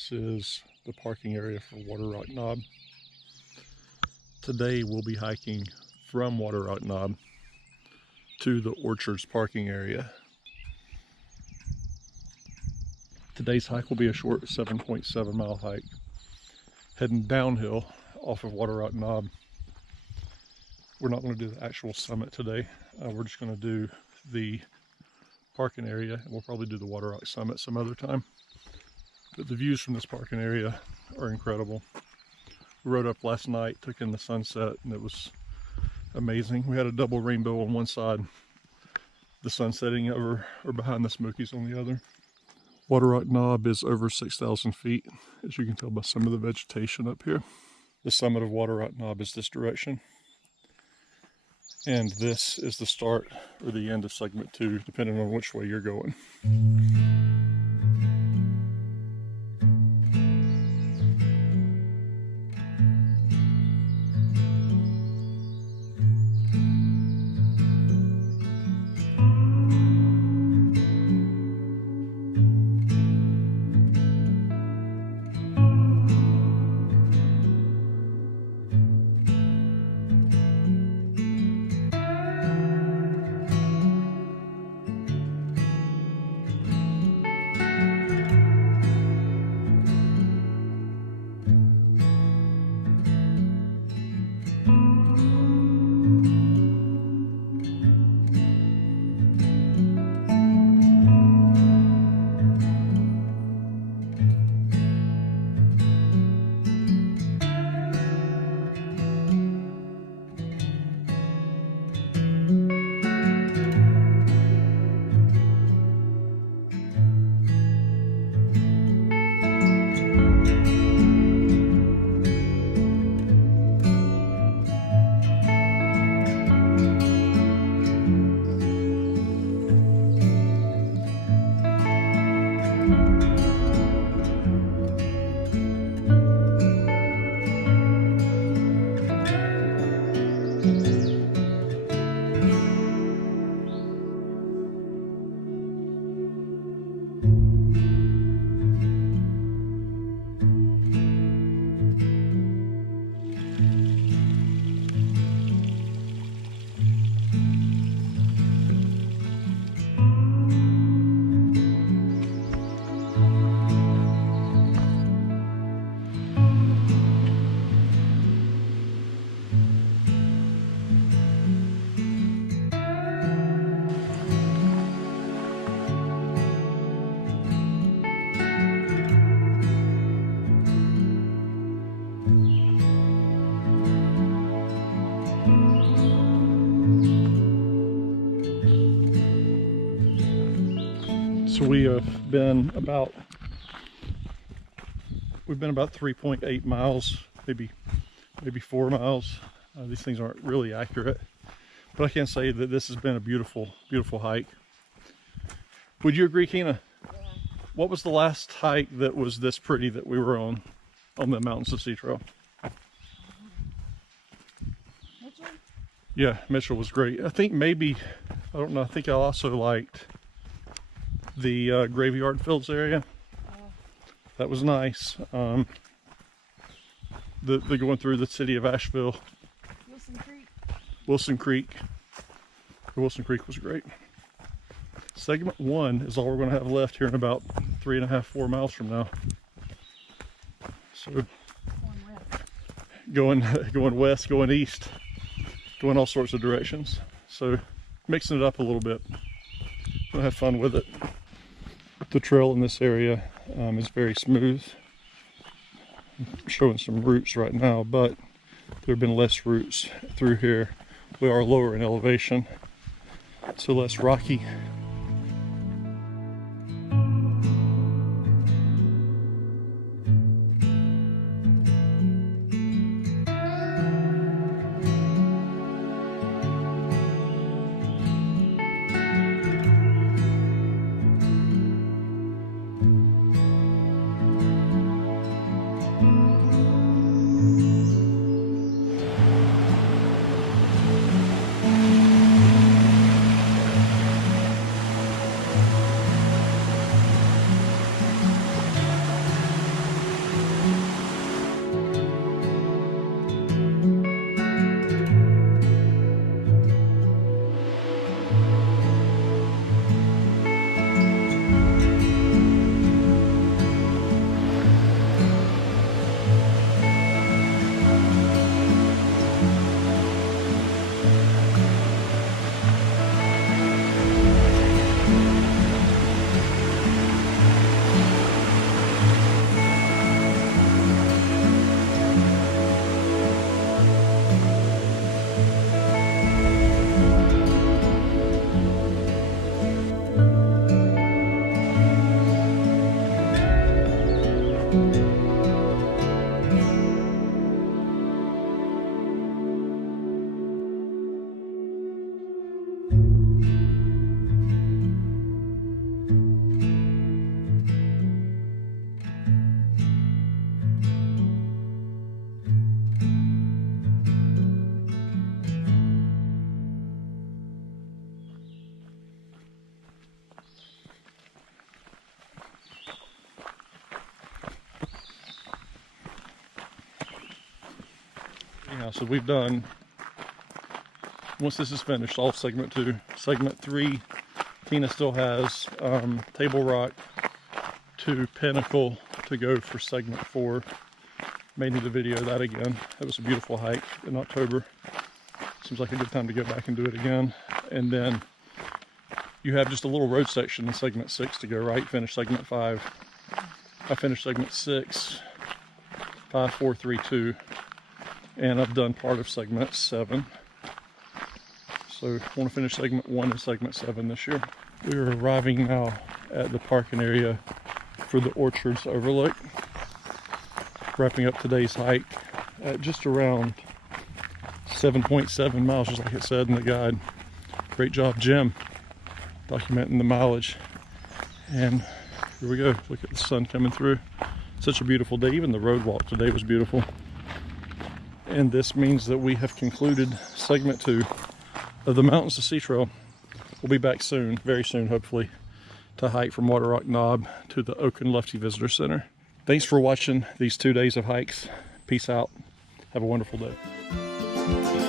This is the parking area for Waterrock Knob. Today we'll be hiking from Waterrock Knob to the Orchards parking area. Today's hike will be a short 7.7 mile hike, heading downhill off of Waterrock Knob. We're not going to do the actual summit today. We're just going to do the parking area, and we'll probably do the Waterrock summit some other time. But the views from this parking area are incredible. We rode up last night, took in the sunset, and it was amazing. We had a double rainbow on one side, the sun setting over or behind the Smokies on the other. Waterrock Knob is over 6,000 feet, as you can tell by some of the vegetation up here. The summit of Waterrock Knob is this direction. And this is the start or the end of segment 2, depending on which way you're going. So we have been about 3.8 miles, maybe 4 miles. These things aren't really accurate, but I can say that this has been a beautiful hike. Would you agree, Keena? Yeah. What was the last hike that was this pretty that we were on the mountains of Sea Trail? Mitchell? Yeah, Mitchell was great. I think maybe, I don't know, I think I also liked the Graveyard Fields area. That was nice. The going through the city of Asheville. Wilson Creek. Wilson Creek was great. Segment 1 is all we're going to have left here in about 3.5-4 miles from now. So going west, going east, going all sorts of directions. So mixing it up a little bit. We'll have fun with it. The trail in this area is very smooth. I'm showing some roots right now, but there have been less roots through here. We are lower in elevation, so less rocky. Now, so we've done, once this is finished, all segment 2. Segment 3, Tina still has Table Rock to Pinnacle to go for segment 4. May need to video that again. That was a beautiful hike in October. Seems like a good time to go back and do it again. And then you have just a little road section in segment 6 to go, right? Finish segment 5. I finished segment 6, 5, 4, 3, 2. And I've done part of segment 7. So I want to finish segment 1 and segment 7 this year. We are arriving now at the parking area for the Orchards Overlook. Wrapping up today's hike at just around 7.7 miles, just like it said in the guide. Great job, Jim, documenting the mileage. And here we go. Look at the sun coming through. Such a beautiful day. Even the road walk today was beautiful. And this means that we have concluded segment 2 of the Mountains to Sea Trail. We'll be back soon, very soon hopefully, to hike from Waterrock Knob to the Oak and Lefty Visitor Center. Thanks for watching these 2 days of hikes. Peace out. Have a wonderful day.